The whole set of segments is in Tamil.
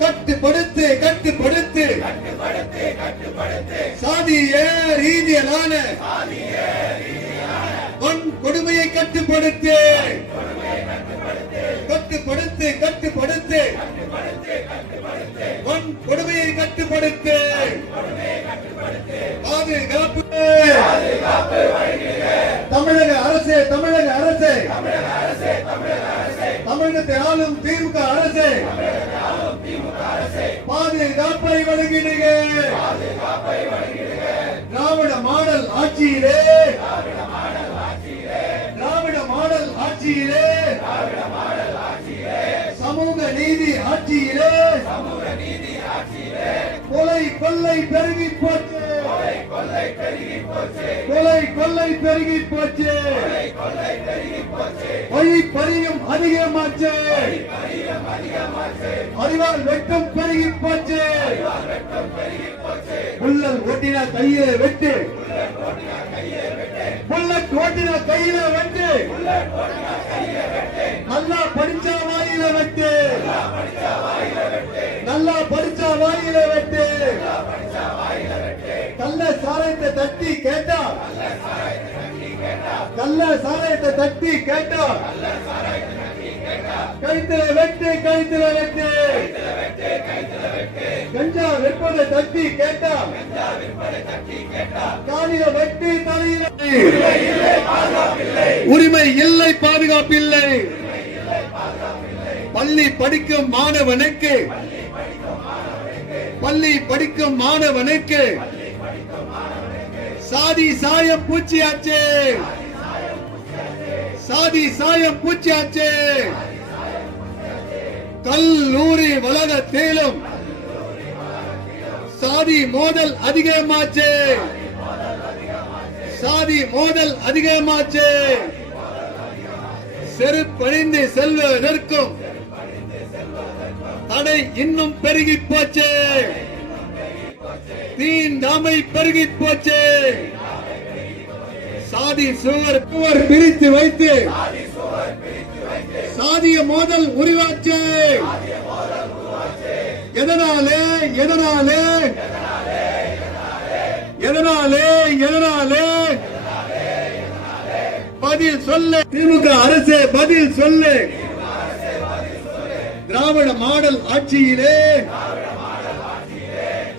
கட்டுப்படுத்து கட்டுப்படுத்து. சாதிய ரீதியிலான வன் கொடுமையை கட்டுப்படுத்து. கட்டுப்படுத்து கட்டுப்படுத்து. வன் கொடுமையை கட்டுப்படுத்து. பாதுகாப்பு. தமிழக அரசு தமிழக அரசே. தமிழகத்தை ஆளும் திமுக அரசே. பாதுகாப்பை வழங்கிடுக. திராவிட மாடல் ஆட்சியிலே. திராவிட மாடல் ஆட்சியிலே. சமூக நீதி ஆட்சியிலே. கொலை கொள்ளை பெருகி போச்சு. கொலை கொள்ளை பெருகி போச்சு. வழி பறியும் அதிகமாச்சு. அறிவால் வெட்டம் பெருகி போச்சு புல்லல் ஓட்டினா கையில வெட்டு. புல்லட் ஓட்டினா கையில வெட்டு. நல்லா படிச்சா வாயில வெட்டு. நல்லா படிச்சா வாயில வெட்டு. கல்ல சாரத்தை தட்டி கேட்டா. கள்ள சாராயத்தை தட்டி கேட்டா. கைத்துல வெட்டு கைத்துல வெட்டு. கஞ்சா விற்பதை தட்டி கேட்டா. காலில வெட்டி தலையில உரிமை இல்லை பாதுகாப்பில்லை பள்ளி படிக்கும் மாணவனுக்கு. பள்ளி படிக்கும் மாணவனுக்கு. சாதி சாயம் பூச்சியாச்சு. சாதி சாயம் பூச்சியாச்சு. கல்லூரி வளாகத்திலும் சாதி மோதல் அதிகமாச்சு. சாதி மோதல் அதிகமாச்சு. செருப்பணிந்து செல்வதற்கும் தடை இன்னும் பெருகி போச்சு. தீண்டாமை பெருகி போச்சு. சாதி சுவர் சுவர் பிரித்து வைத்து சாதிய மோதல் உருவாச்சு. எதனாலே எதனாலே எதனாலே எதனாலே பதில் சொல்லு. திமுக அரசு பதில் சொல்லு. திராவிட மாடல் ஆட்சியிலே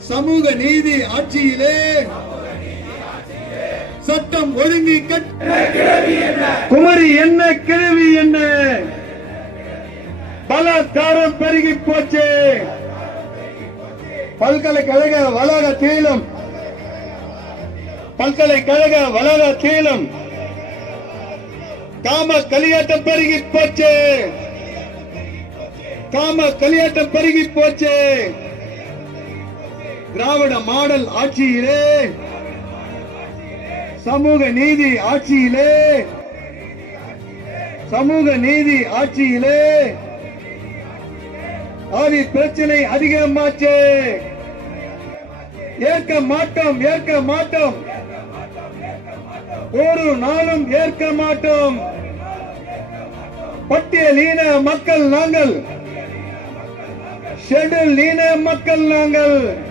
சமூக நீதி ஆட்சியிலே கூட்டம் ஒதுங்கி குமரி என்ன கிழவி என்ன? பலாத்காரம் பெருகி போச்சு. பல்கலைக்கழக வளாகத்திலும் பல்கலைக்கழக வளாகத்திலும் காம கலியாட்டம் பெருகி போச்சு. காம கலியாட்டம் பெருகி போச்சு. திராவிட மாடல் ஆட்சியிலே சமூக நீதி ஆட்சியிலே. சமூக நீதி ஆட்சியிலே. ஆதி பிரச்சனை அதிகமாச்சு. ஏற்க மாட்டோம் ஏற்க மாட்டோம். ஒரு நாளும் ஏற்க மாட்டோம். பட்டியலீன மக்கள் நாங்கள். ஷெட்யூல் லீன மக்கள் நாங்கள்.